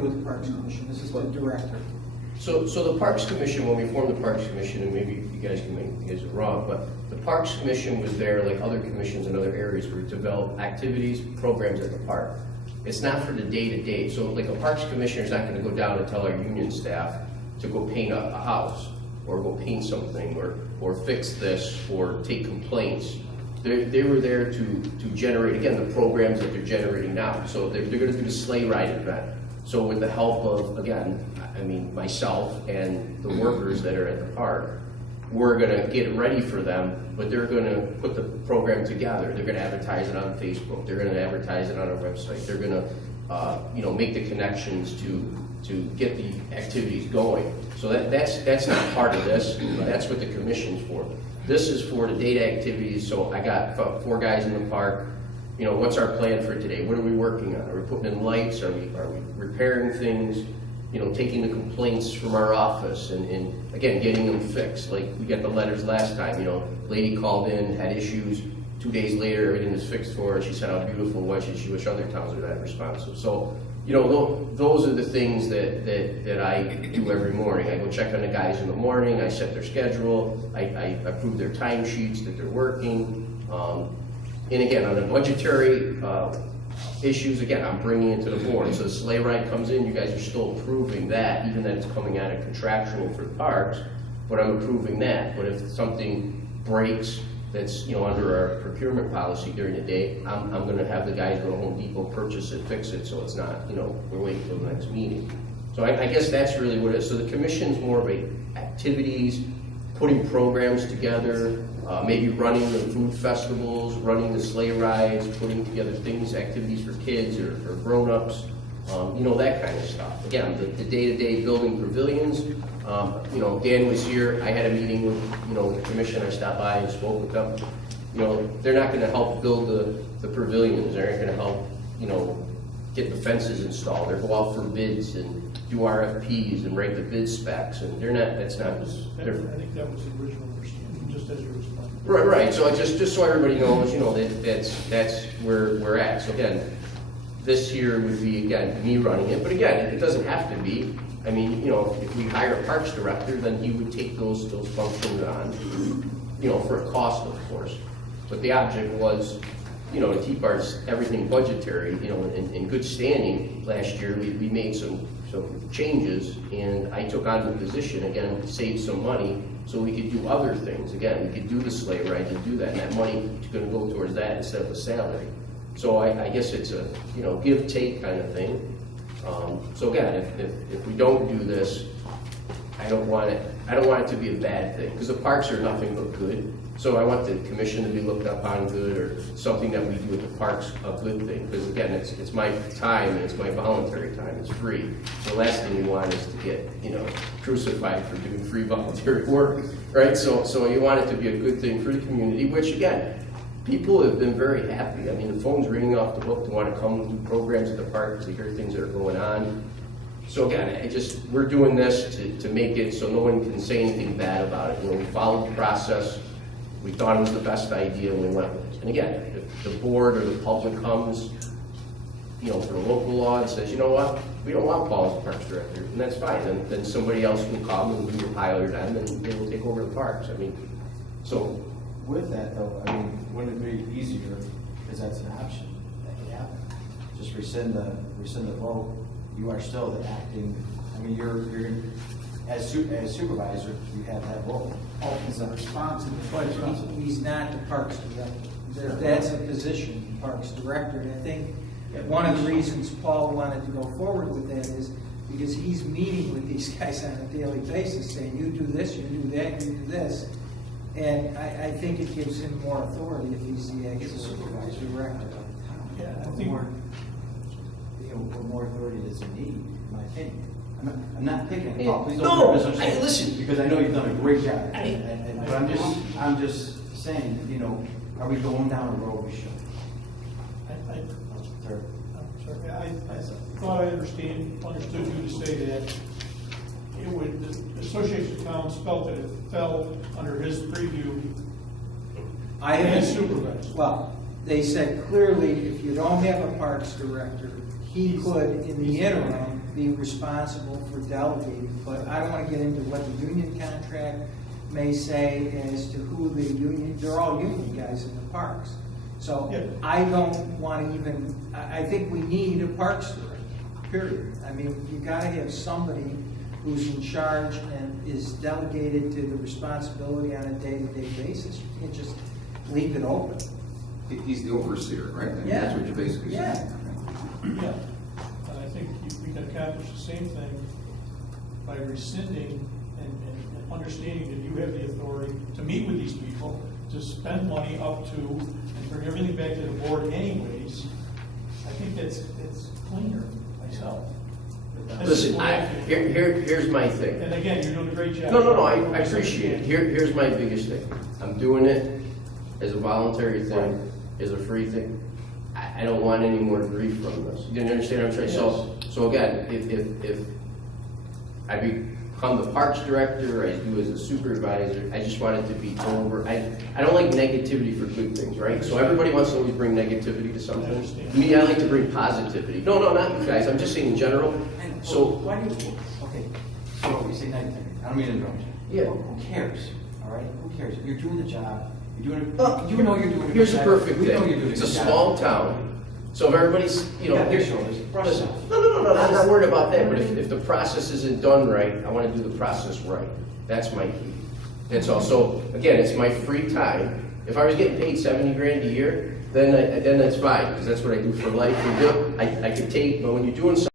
do with the Parks Commission? This is the director. So the Parks Commission, when we formed the Parks Commission, and maybe you guys can make you guys are wrong, but the Parks Commission was there, like other commissions in other areas, where we develop activities, programs at the park. It's not for the day-to-day. So like a Parks Commissioner is not going to go down and tell our union staff to go paint a house, or go paint something, or fix this, or take complaints. They were there to generate, again, the programs that they're generating now. So they're going to do the sleigh ride event. So with the help of, again, I mean, myself and the workers that are at the park, we're going to get it ready for them, but they're going to put the program together. They're going to advertise it on Facebook. They're going to advertise it on our website. They're going to, make the connections to get the activities going. So that's not part of this. That's what the commission's for. This is for the data activities. So I got 4 guys in the park. What's our plan for today? What are we working on? Are we putting in lights? Are we repairing things? Taking the complaints from our office and again, getting them fixed. Like we got the letters last time, lady called in, had issues. 2 days later, everything was fixed for her. She said how beautiful it was. She wished other towns were that responsive. So, those are the things that I do every morning. I go check on the guys in the morning. I set their schedule. I approve their timesheets that they're working. And again, on the budgetary issues, again, I'm bringing it to the board. So the sleigh ride comes in, you guys are still approving that, even that it's coming out of contractual for the parks, but I'm approving that. But if something breaks that's, under our procurement policy during the day, I'm gonna have the guys go to Home Depot, purchase it, fix it, so it's not, we're waiting till the next meeting. So I guess that's really what it is. So the commission's more of activities, putting programs together, maybe running the food festivals, running the sleigh rides, putting together things, activities for kids or grown-ups, that kind of stuff. Again, the day-to-day building pavilions. Dan was here. I had a meeting with, the commission. I stopped by and spoke with them. They're not going to help build the pavilions. They're not going to help, get the fences installed. They'll go out for bids and do RFPs and write the bid specs. And they're not. That's not. I think that was the original understanding, just as you explained. Right. So just so everybody knows, that's where we're at. So again, this year would be again me running it, but again, it doesn't have to be. I mean, if we hire a parks director, then he would take those functions on, for a cost, of course. But the object was, to keep everything budgetary, in good standing. Last year, we made some changes, and I took on the position again, saved some money, so we could do other things. Again, we could do the sleigh ride and do that, and that money is going to go towards that instead of a salary. So I guess it's a give-take kind of thing. So again, if we don't do this, I don't want it to be a bad thing, because the parks are nothing but good. So I want the commission to be looked upon good, or something that we do at the parks a good thing. Because again, it's my time and it's my voluntary time. It's free. The last thing you want is to get crucified for doing free voluntary work, right? So you want it to be a good thing for the community, which again, people have been very happy. I mean, the phone's ringing off the hook to want to come do programs at the park because they hear things that are going on. So again, we're doing this to make it so no one can say anything bad about it. We followed the process. We thought it was the best idea, and we went with it. And again, if the board or the public comes, for the local law and says, you know what, we don't want Paul as the parks director, and that's fine. Then somebody else will come and we will hire them, and they will take over the parks. I mean, so. With that though, I mean, wouldn't it be easier, because that's an option that could happen? Just rescind the vote. You are still the acting. I mean, you're as supervisor, you have that vote. Oh, he's a responsible, but he's not the Parks Director. That's a position, Parks Director. And I think one of the reasons Paul wanted to go forward with that is because he's meeting with these guys on a daily basis, saying, you do this, you do that, you do this. And I think it gives him more authority if he's the actual supervisor director of the town. Yeah, I think What more authority does he need, in my opinion? I'm not picking it. No, Please don't misunderstand. listen. Because I know you've done a great job. But I'm just saying, are we going down a road we should? I'm sorry. I thought I understood you to say that the Association of Towns felt that it fell under his preview and supervisor. Well, they said clearly if you don't have a Parks Director, he could, in the interim, be responsible for delegating, but I don't want to get into what the union contract may say as to who the union, they're all union guys in the parks. So Yeah. I don't want to even, I think we need a parks director, period. I mean, you gotta have somebody who's in charge and is delegated to the responsibility on a day-to-day basis. You can't just leave it open. He's the overseer, right? I mean, Yeah. That's what you're basically saying. Yeah, and I think we can accomplish the same thing by rescinding and understanding that you have the authority to meet with these people, to spend money up to, and bring everything back to the board anyways. I think that's cleaner myself. That's Listen, the way I feel. here's my thing. And again, you're doing a great job. No, I appreciate it. Here's my biggest thing. I'm doing it as a voluntary thing, as a free thing. I don't want any more grief from this. You understand what I'm saying? So again, if I become the parks director, I do as a supervisor, I just want it to be over. I don't like negativity for good things, right? So everybody wants to always bring negativity to I something. understand. Me, I like to bring positivity. No, not you guys. I'm just saying in general. And So, why do you, okay, so we say negativity, I don't mean to interrupt you. Yeah. Who cares, all right? Who cares? You're doing the job, you're doing Well, it, you know you're doing it. here's the perfect We know thing. you're doing It's a a good job. small town. So if everybody's, you know. You got big shoulders, brush it Listen, off. no, I'm not worried about that, but if the process isn't done right, I want to do the process right. That's my key. That's all. So, again, it's my free time. If I was getting paid 70 grand a year, then that's fine, because that's what I do for life. I could take, but when you're doing something